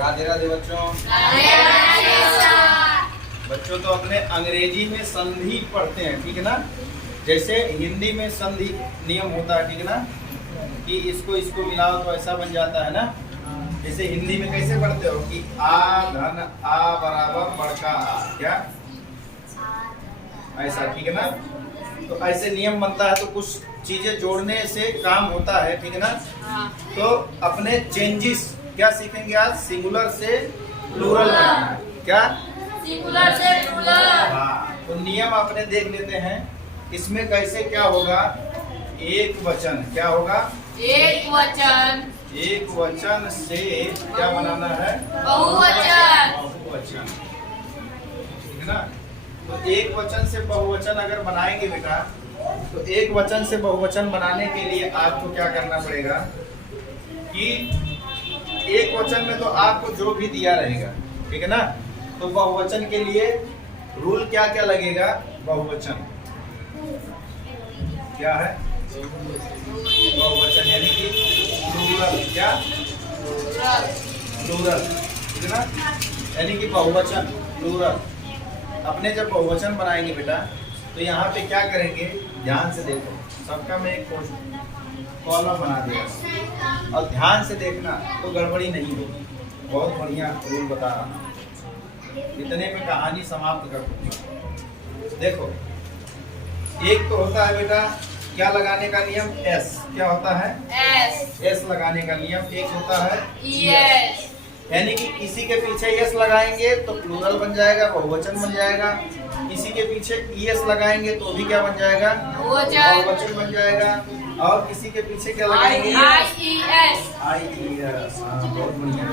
राधे राधे बच्चों। बच्चों तो अपने अंग्रेजी में संधि पढ़ते हैं, ठीक है ना। जैसे हिंदी में संधि नियम होता है, ठीक है ना, कि इसको इसको मिलाओ तो ऐसा बन जाता है ना। जैसे हिंदी में कैसे पढ़ते हो कि आ धन आ बराबर बड़का आ, क्या ऐसा, ठीक है ना। तो ऐसे नियम बनता है, तो कुछ चीजें जोड़ने से काम होता है, ठीक है ना। तो अपने चेंजेस क्या सीखेंगे आज? सिंगुलर से प्लूरल बनाना है। क्या? सिंगुलर से प्लूरल। हाँ, तो नियम अपने देख लेते हैं। इसमें कैसे क्या होगा? एक वचन क्या होगा? एक वचन। एक वचन से क्या बनाना है? बहुवचन। बहुवचन, ठीक है ना। तो एक वचन से बहुवचन अगर बनाएंगे बेटा, तो एक वचन से बहुवचन बनाने के लिए आपको क्या करना पड़ेगा कि एक वचन में तो आपको जो भी दिया रहेगा, ठीक है ना। तो बहुवचन के लिए रूल क्या क्या लगेगा? बहुवचन क्या है? बहुवचन यानी कि प्लूरल, क्या प्लूरल, ठीक है ना, यानी कि बहुवचन प्लूरल। अपने जब बहुवचन बनाएंगे बेटा, तो यहाँ पे क्या करेंगे? ध्यान से देखो, सबका मैं एक कॉलम बना दिया और ध्यान से देखना तो गड़बड़ी नहीं होगी। बहुत बढ़िया रूल बता रहा हूँ, इतने में कहानी समाप्त कर दूंगा। देखो, एक तो होता है बेटा क्या लगाने का नियम? एस। क्या होता है? एस। एस लगाने का नियम। एक होता है यस, यानी कि किसी के पीछे यस लगाएंगे तो प्लूरल बन जाएगा, बहुवचन बन जाएगा। किसी के पीछे ईएस लगाएंगे तो भी क्या बन जाएगा? बहुवचन बन जाएगा। और किसी के पीछे क्या लगाएंगे? आईईएस। आईईएस, हाँ बहुत बढ़िया।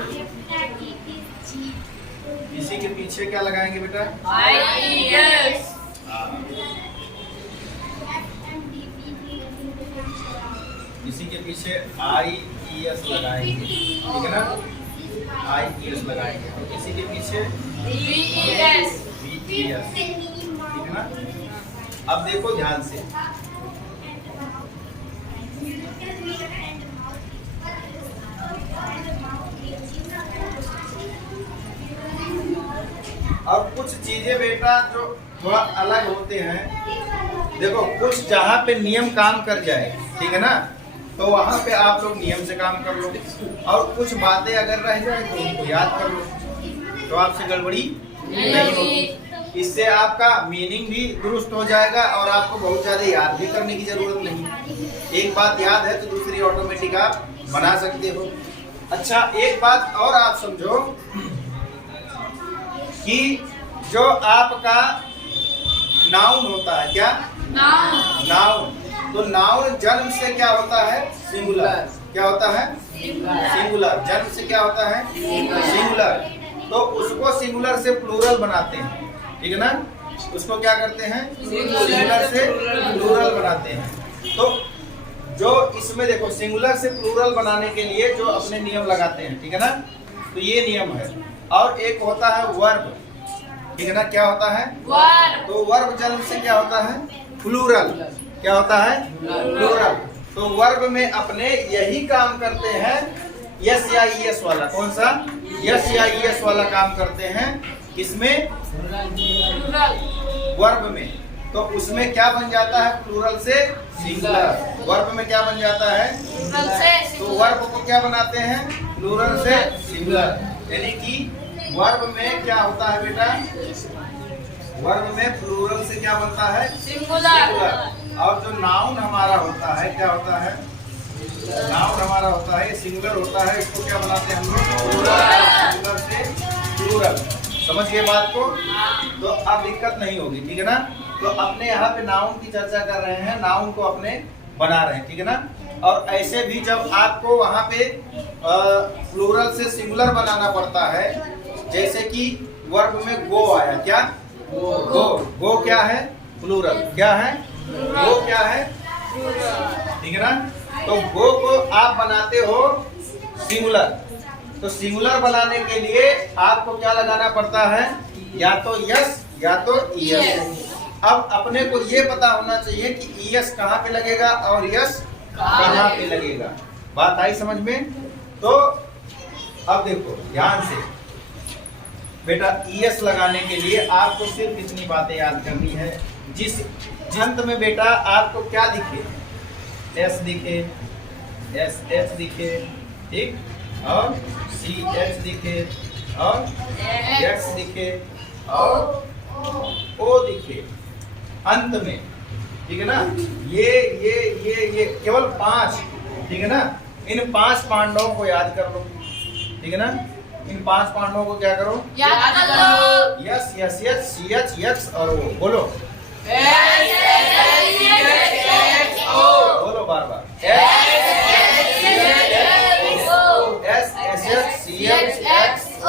किसी के पीछे क्या लगाएंगे बेटा? आईईएस। किसी के पीछे आईईएस लगाएंगे, ठीक है ना, आईईएस लगाएंगे। और किसी के पीछे वीईएस। वीईएस, ठीक है ना। अब देखो ध्यान से, अब कुछ चीजें बेटा जो थोड़ा अलग होते हैं। देखो, कुछ जहाँ पे नियम काम कर जाए, ठीक है ना, तो वहाँ पे आप लोग नियम से काम कर लो। और कुछ बातें अगर रह जाए तो उनको याद कर लो, तो आपसे गड़बड़ी नहीं होगी। इससे आपका मीनिंग भी दुरुस्त हो जाएगा और आपको बहुत ज्यादा याद भी करने की जरूरत नहीं। एक बात याद है तो दूसरी ऑटोमेटिक आप बना सकते हो। अच्छा, एक बात और आप समझो कि जो आपका नाउन होता है, क्या नाउन, तो नाउन जन्म से क्या होता है? सिंगुलर। क्या होता है? सिंगुलर। जन्म से क्या होता है? सिंगुलर। तो उसको सिंगुलर से प्लूरल बनाते हैं, ठीक है ना। उसको क्या करते हैं? सिंगुलर से प्लूरल बनाते हैं। तो जो इसमें देखो, सिंगुलर से प्लूरल बनाने के लिए जो अपने नियम लगाते हैं, ठीक है ना, तो ये नियम है। और एक होता है वर्ब, ठीक है ना। क्या होता है? वर्ब। तो वर्ब जन्म से क्या होता है? प्लूरल। क्या होता है? प्लूरल। तो वर्ब में अपने यही काम करते हैं, यस या ईएस वाला। कौन सा? यस या ईएस वाला काम करते हैं। किसमें? वर्ब में। तो उसमें क्या बन जाता है? प्लूरल से सिंगुलर। वर्ब में क्या बन जाता है? तो वर्ब को क्या बनाते हैं? प्लूरल से सिंगुलर। यानी कि वर्ब में क्या होता है बेटा? वर्ब में प्लूरल से क्या बनता है? सिंगुलर। और जो नाउन हमारा होता है, क्या होता है? नाउन हमारा होता है, सिंगुलर होता है। इसको क्या बनाते हैं हम लोग? सिंगुलर से प्लूरल। समझ गए बात को? तो अब दिक्कत नहीं होगी, ठीक है ना। तो अपने यहाँ पे नाउन की चर्चा कर रहे हैं, नाउन को अपने बना रहे हैं, ठीक है ना। और ऐसे भी जब आपको वहाँ पे प्लूरल से सिंगुलर बनाना पड़ता है, जैसे कि वर्ब में गो आया। क्या? गो क्या है? प्लूरल। क्या है? गो क्या है? ठीक है ना। तो गो को आप बनाते हो सिंगुलर। तो सिंगुलर बनाने के लिए आपको क्या लगाना पड़ता है? या तो यस या तो ईएस। अब अपने को ये पता होना चाहिए कि ईएस कहाँ पे लगेगा और यस कहाँ पे लगेगा। बात आई समझ में? तो अब देखो ध्यान से बेटा, ईएस लगाने के लिए आपको सिर्फ इतनी बातें याद करनी है। जिस अंत में बेटा आपको क्या दिखे, एस दिखे, एस एच दिखे, ठीक, और सी एच दिखे, और एक्स दिखे, और ओ दिखे अंत में, ठीक है ना। ये केवल 5, ठीक है ना। इन 5 पांडवों को याद कर लो, ठीक है ना। इन 5 पांडवों को क्या करो, याद कर लो। Yes yes yes, C H X और ओ, बोलो बोलो बार बार, S S H C H X O.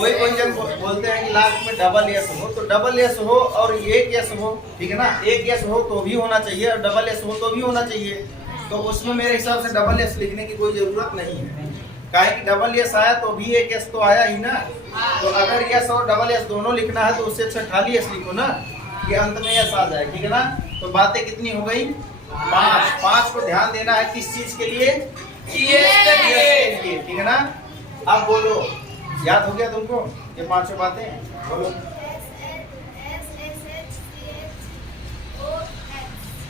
कोई जन बोलते हैं कि लास्ट में डबल एस हो, तो डबल एस हो और एक एस हो, ठीक है ना। एक एस हो तो भी होना चाहिए और डबल एस हो तो भी होना चाहिए। तो उसमें मेरे हिसाब से डबल एस लिखने की कोई जरूरत नहीं है, काहे कि डबल एस आया तो भी एक एस तो आया ही ना। तो अगर एस और डबल एस दोनों लिखना है तो उससे अच्छा खाली एस लिखो ना, कि अंत में एस आ जाए, ठीक है ना। तो बातें कितनी हो गई, 5 को ध्यान देना है किस चीज के लिए, ठीक है ना। अब बोलो, याद हो गया तुमको ये 5 बातें, बोलो।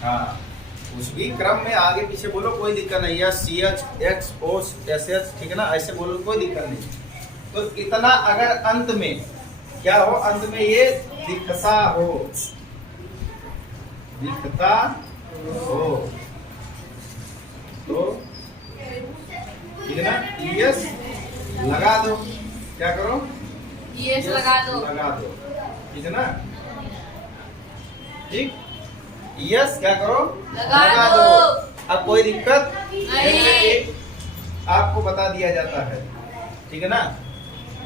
हाँ, उस भी क्रम में आगे पीछे बोलो, कोई दिक्कत नहीं है। C H X O S H, ठीक है ना, ऐसे बोलो, कोई दिक्कत नहीं। तो इतना अगर अंत में क्या हो, अंत में ये दिखता हो, दिखता हो तो ठीक है ना, ईएस लगा दो, क्या करो, ईएस लगा दो, ठीक है ना। ठीक, यस क्या करो, लगा दो। अब कोई दिक्कत नहीं, आपको बता दिया जाता है, ठीक है ना।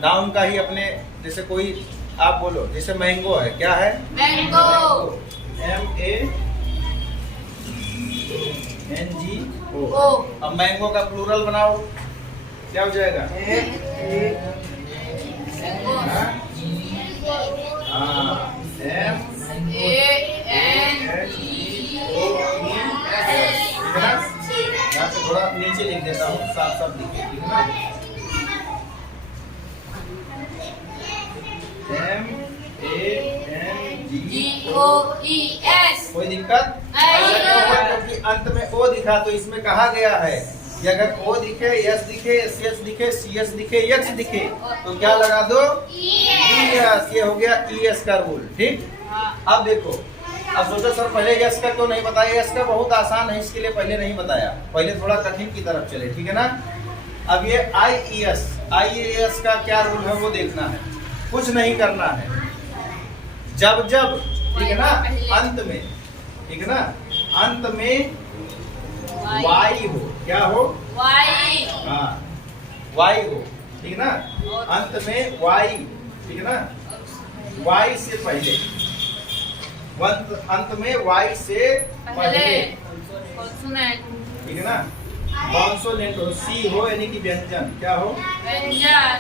नाउन का ही अपने, जैसे कोई आप बोलो, जैसे मैंगो है, क्या है, मैंगो, MANGO। अब मैंगो का प्लूरल बनाओ, क्या हो जाएगा, यहाँ से थोड़ा नीचे लिख देता हूँ, साफ साफ लिखे, ठीक है ना। MANGOES। कोई दिक्कत नहीं, क्योंकि अंत में ओ दिखा, तो इसमें कहा गया है कि अगर ओ दिखे, एस दिखे, एस एच दिखे, सी एस दिखे, एक्स दिखे, तो क्या लगा दो, ये हो गया ईएस का रूल, ठीक। अब देखो, अब सोचो सर पहले एस का क्यों नहीं बताया, एस का बहुत आसान है, इसके लिए पहले नहीं बताया, पहले थोड़ा कठिन की तरफ चले, ठीक है ना। अब ये आईएएस का क्या रूल है वो देखना है, कुछ नहीं करना है। जब जब, ठीक है ना, अंत में, ठीक है ना, अंत में वाई हो, क्या हो, वाई, हाँ वाई हो, ठीक है ना, अंत में वाई, ठीक है ना, वाई से पहले, अंत में वाई से पहले, ठीक है ना, कॉन्सोनेंट हो, सी हो यानी कि व्यंजन, क्या हो, व्यंजन,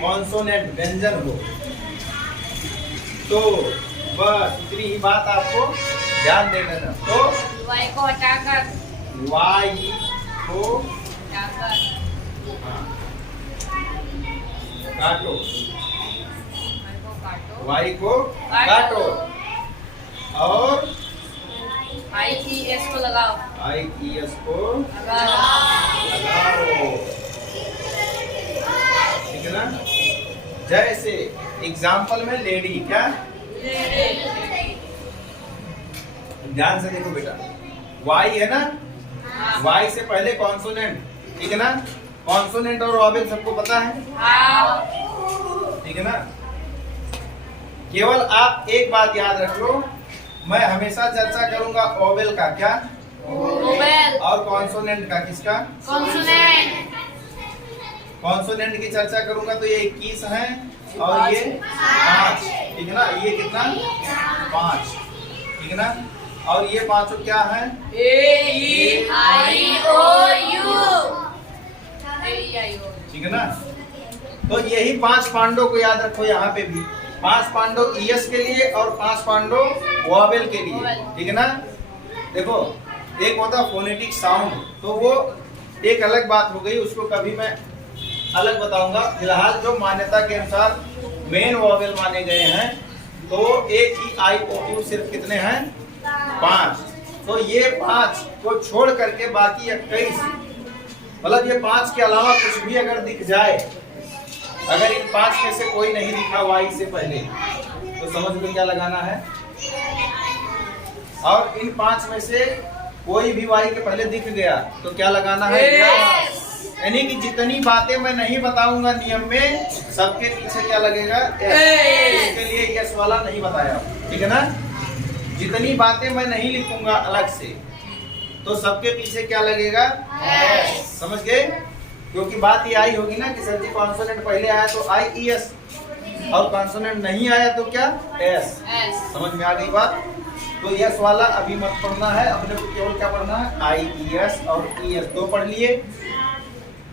कॉन्सोनेंट व्यंजन हो। तो बस इतनी ही बात आपको ध्यान देना था। तो वाई को हटाकर, वाई को हटाकर, काटो, वाई को काटो, वाई को काटो, और आईईएस को लगाओ, आईईएस को लगाओ, लगाओ, ठीक है ना। जैसे एग्जाम्पल में लेडी, क्या, ध्यान से देखो बेटा, वाई है ना, वाई से पहले कॉन्सोनेंट, ठीक है ना, कॉन्सोनेंट और वॉवेल सबको पता है, ठीक है ना। केवल आप एक बात याद रख लो, मैं हमेशा चर्चा करूंगा वॉवेल का, क्या, वोवेल, और कॉन्सोनेंट का, किसका, कॉन्सोनेंट, कॉन्सोनेंट की चर्चा करूंगा तो ये 21 है और ये 5, ठीक है ना, ये कितना, 5, ठीक है ना। और ये 5 क्या है, ठीक है ना। तो यही 5 पांडव को याद रखो, यहाँ पे भी 5 पांडव ईएस के लिए और 5 पांडव वॉवेल के लिए, ठीक है ना। देखो, एक होता फोनेटिक साउंड, तो वो एक अलग बात हो गई, उसको कभी मैं अलग बताऊंगा। फिलहाल जो मान्यता के अनुसार मेन वॉवेल माने गए हैं, तो एक ही आई ओ यू सिर्फ कितने हैं? 5। तो ये 5 को छोड़ करके बाकी 21, मतलब ये 5 के अलावा कुछ भी अगर दिख जाए, अगर इन 5 में से कोई नहीं दिखा वाई से पहले, तो समझ लो क्या लगाना है। और इन 5 में से कोई भी वाई के पहले दिख गया तो क्या लगाना है? यानी कि जितनी बातें मैं नहीं बताऊंगा नियम में, सबके पीछे क्या लगेगा? इसके लिए यस वाला नहीं बताया, ठीक है ना। जितनी बातें मैं नहीं लिखूंगा अलग से, तो सबके पीछे क्या लगेगा? समझ गए? क्योंकि बात ये आई होगी ना कि सर जी कॉन्सोनेंट पहले आया तो आई ई एस, और कॉन्सोनेंट नहीं आया तो क्या? एस। समझ में आ गई बात? तो यस वाला अभी मत पढ़ना है, अपने को केवल क्या पढ़ना है? आई ई एस और ई एस, दो पढ़ लिए,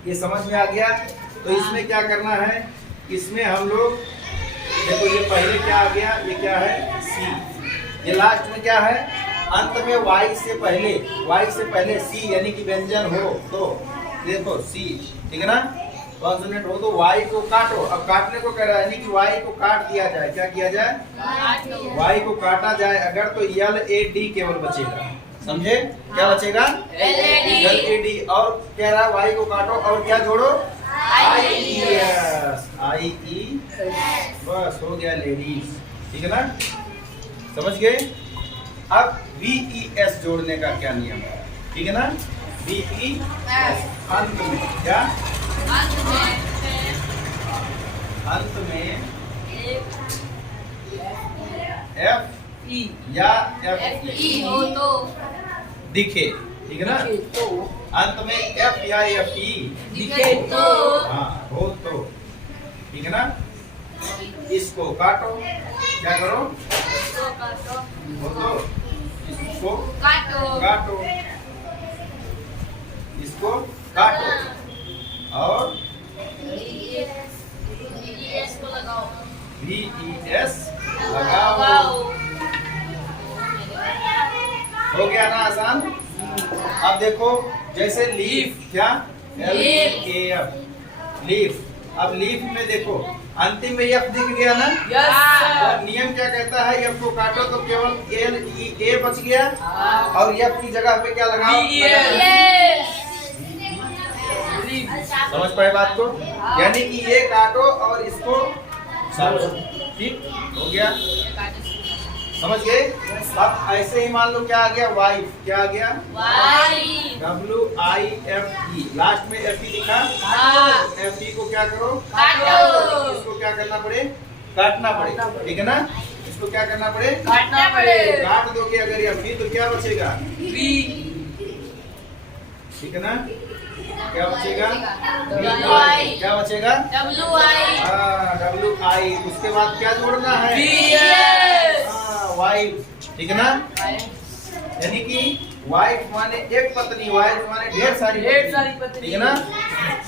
ये समझ में आ गया। तो इसमें क्या करना है? इसमें हम लोग देखो, ये पहले क्या आ गया? ये क्या है? सी। ये लास्ट में क्या है? अंत में वाई से पहले सी, यानी कि व्यंजन हो तो देखो सी, ठीक है ना। कॉन्सोनेंट हो तो वाई को काटो। अब काटने को कह रहा है, यानी कि वाई को काट दिया जाए। क्या किया जाए? वाई को काटा जाए अगर, तो एल ए डी केवल बचेगा। समझे? क्या बचेगा? L A D. और कह रहा है वाई को काटो और क्या जोड़ो? आई ई एस। आई ई, बस हो गया लेडीज, ठीक है ना। समझ गए? अब वी ई एस जोड़ने का क्या नियम है? ठीक है ना। वी ई एस अंत में क्या? अंत में एफ ई या एफ ई हो तो दिखे, ठीक है ना। अंत में एफ या एफ ई दिखे तो, हाँ हो तो, ठीक है ना। इसको काटो, क्या करो? हो तो इसको काटो, इसको काटो और को लगाओ। वी ई एस लगाओ। हो गया ना आसान? अब देखो, जैसे लीफ, क्या? L A F, leaf. अब लीफ में देखो, अंतिम में एफ दिख गया ना। और नियम क्या कहता है? एफ को काटो तो केवल एल ई ए बच गया, और एफ की जगह पे क्या लगाओ? समझ पाए बात को? यानी कि ये काटो और इसको साटो, ठीक हो गया। समझ गए? अब ऐसे ही मान लो क्या आ गया? वाइफ। क्या आ गया? W I F E, last में एफ ई लिखा। एफ ई को क्या करो? इसको क्या करना पड़े? काटना पड़े, ठीक है ना। इसको क्या करना पड़े? काटना पड़े। काट दोगे अगर एफ ई तो क्या बचेगा? ठीक है ना। क्या बचेगा? क्या बचेगा? W I. उसके बाद क्या जोड़ना है? वाइफ, ठीक है ना। यानी कि वाइफ माने एक पत्नी, वाइफ माने ढेर सारी पत्नी, ठीक है ना।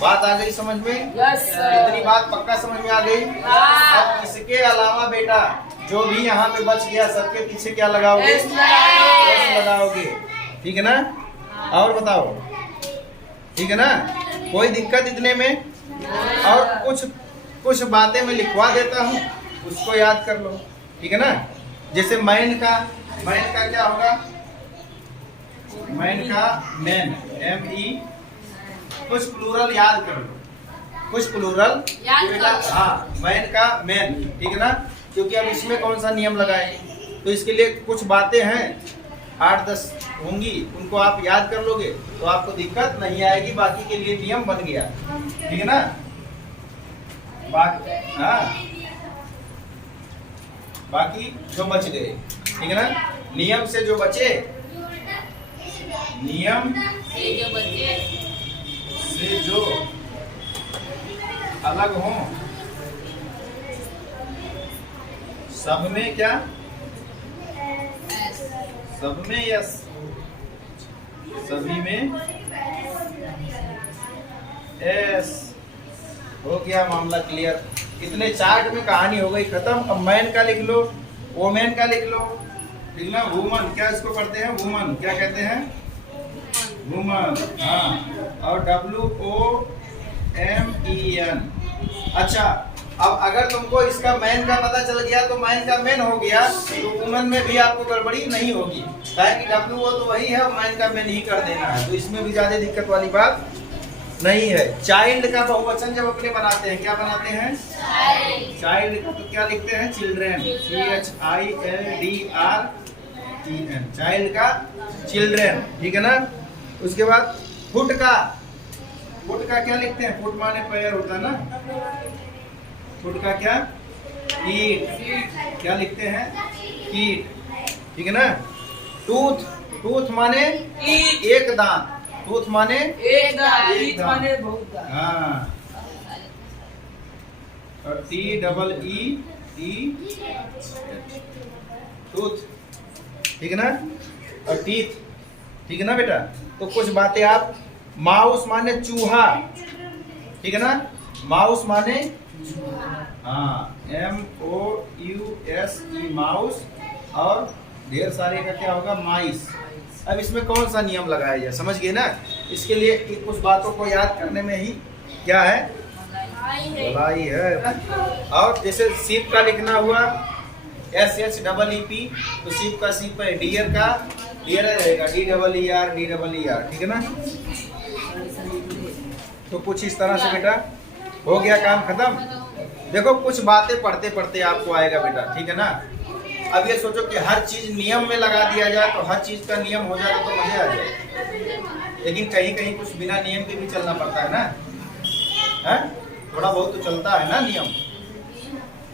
बात आ गई समझ में? इतनी बात पक्का समझ में आ गई? अब इसके अलावा बेटा जो भी यहाँ पे बच गया, सबके पीछे क्या लगाओगे? एस लगाओगे, ठीक है ना। और बताओ, ठीक है ना। कोई दिक्कत इतने में? और कुछ बातें मैं लिखवा देता हूँ, उसको याद कर लो, ठीक है ना। जैसे मैन का क्या होगा? मैन का मैन, एम ई। कुछ प्लूरल याद कर लो, कुछ प्लूरल बेटा। हाँ, मैन का मैन, ठीक है ना। क्योंकि अब इसमें कौन सा नियम लगाए, तो इसके लिए कुछ बातें हैं 8-10 होंगी, उनको आप याद कर लोगे तो आपको दिक्कत नहीं आएगी। बाकी के लिए नियम बन गया, ठीक है ना। बाकी जो बच गए, ठीक है ना। नियम से जो बचे, नियम से जो अलग हो, सब में क्या? सब में यस, सभी में एस। हो गया मामला क्लियर। इतने चार्ट में कहानी हो गई खत्म। अब मैन का लिख लो, वोमेन का लिख लो, ठीक ना। वुमन, क्या इसको पढ़ते हैं? वुमन, क्या कहते हैं? वुमन, हाँ। और WOMEN। अच्छा, अब अगर तुमको इसका मैन का पता चल गया तो मैन का मैन हो गया, तो वुमन में भी आपको गड़बड़ी नहीं होगी, कि WO तो वही है और मैन का मैन ही कर देना है, तो इसमें भी ज्यादा दिक्कत वाली बात नहीं है। चाइल्ड का बहुवचन जब अपने बनाते हैं, क्या बनाते हैं? चाइल्ड का तो क्या लिखते हैं? चिल्ड्रेन, CHILDREN, चाइल्ड का चिल्ड्रेन, ठीक है ना। उसके बाद फुट का क्या लिखते हैं? फुट माने पैर होता है ना, फुट का क्या? कीट, क्या लिखते हैं? कीट, ठीक है ना। टूथ माने एक दांत, टूथ माने एक दांत, एक दांत। माने बहुत दांत। हाँ, और TEE टूथ, ठीक है ना। और टीथ, ठीक है ना बेटा। तो कुछ बातें आप, माउस माने चूहा, ठीक है ना, माउस माने हाँ MOUSE माउस, और ढेर सारे का क्या होगा? माइस। अब इसमें कौन सा नियम लगाया जाए, समझ गए ना। इसके लिए कुछ बातों को याद करने में ही क्या है? भलाई है। और जैसे सीप का लिखना हुआ SHEEP, तो सीप का सीप है, डियर का डियर रहेगा DEER, ठीक है ना। तो कुछ इस तरह से बेटा हो गया, काम खत्म। देखो कुछ बातें पढ़ते पढ़ते आपको आएगा बेटा, ठीक है ना। अब ये सोचो कि हर चीज नियम में लगा दिया जाए, तो हर चीज का नियम हो जाए तो मजे आ जाए, लेकिन कहीं कहीं कुछ बिना नियम के भी चलना पड़ता है ना, है? थोड़ा बहुत तो चलता है ना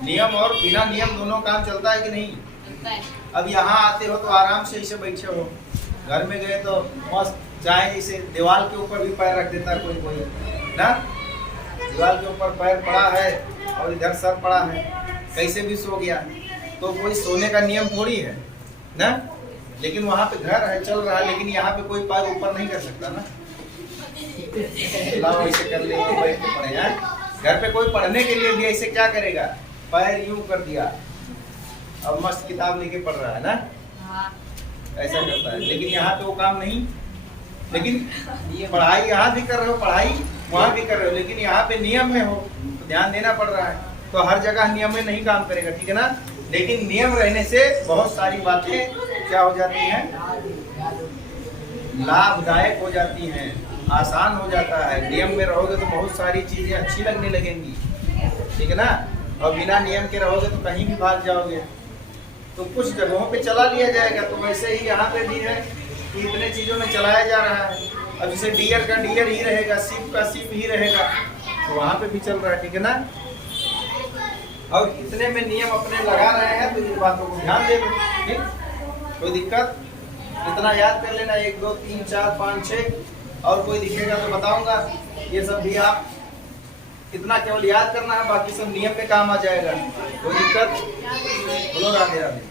नियम और बिना नियम दोनों काम चलता है कि नहीं। अब यहाँ आते हो तो आराम से इसे बैठे हो, घर में गए तो मस्त, चाहे इसे दीवार के ऊपर भी पैर रख देता है कोई ना, दीवार के ऊपर पैर पड़ा है और इधर सर पड़ा है, कैसे भी सो गया, तो कोई सोने का नियम थोड़ी है ना। लेकिन वहाँ पे घर है, चल रहा है, लेकिन यहाँ पे कोई पैर ऊपर नहीं कर सकता ना। लाओ ऐसे कर ले, बैठ के पढ़े हैं। घर पे कोई पढ़ने के लिए भी ऐसे क्या करेगा? पैर यूं कर दिया, अब मस्त किताब लेके पढ़ रहा है ना, ऐसा करता है। लेकिन यहाँ पे वो काम नहीं, लेकिन पढ़ाई यहाँ भी कर रहे हो, पढ़ाई वहाँ भी कर रहे हो, लेकिन यहाँ पे नियम में हो तो ध्यान देना पड़ रहा है। तो हर जगह नियम में नहीं काम करेगा, ठीक है ना। लेकिन नियम रहने से बहुत सारी बातें क्या हो जाती हैं? लाभदायक हो जाती हैं, आसान हो जाता है। नियम में रहोगे तो बहुत सारी चीजें अच्छी लगने लगेंगी, ठीक है ना। और बिना नियम के रहोगे तो कहीं भी भाग जाओगे, तो कुछ जगहों पे चला लिया जाएगा। तो वैसे ही यहाँ पे भी है कि इतने चीजों में चलाया जा रहा है। अब जैसे डियर का डियर ही रहेगा, सीप का सीप ही रहेगा, तो वहाँ पे भी चल रहा है, ठीक है ना। और इतने में नियम अपने लगा रहे हैं, तो इन बातों को ध्यान दे लो, ठीक। कोई दिक्कत? इतना याद कर लेना, 1 2 3 4 5 6, और कोई दिखेगा तो बताऊंगा। ये सब भी आप इतना केवल याद करना है, बाकी सब नियम में काम आ जाएगा। कोई दिक्कत? बोलो राधे राधे।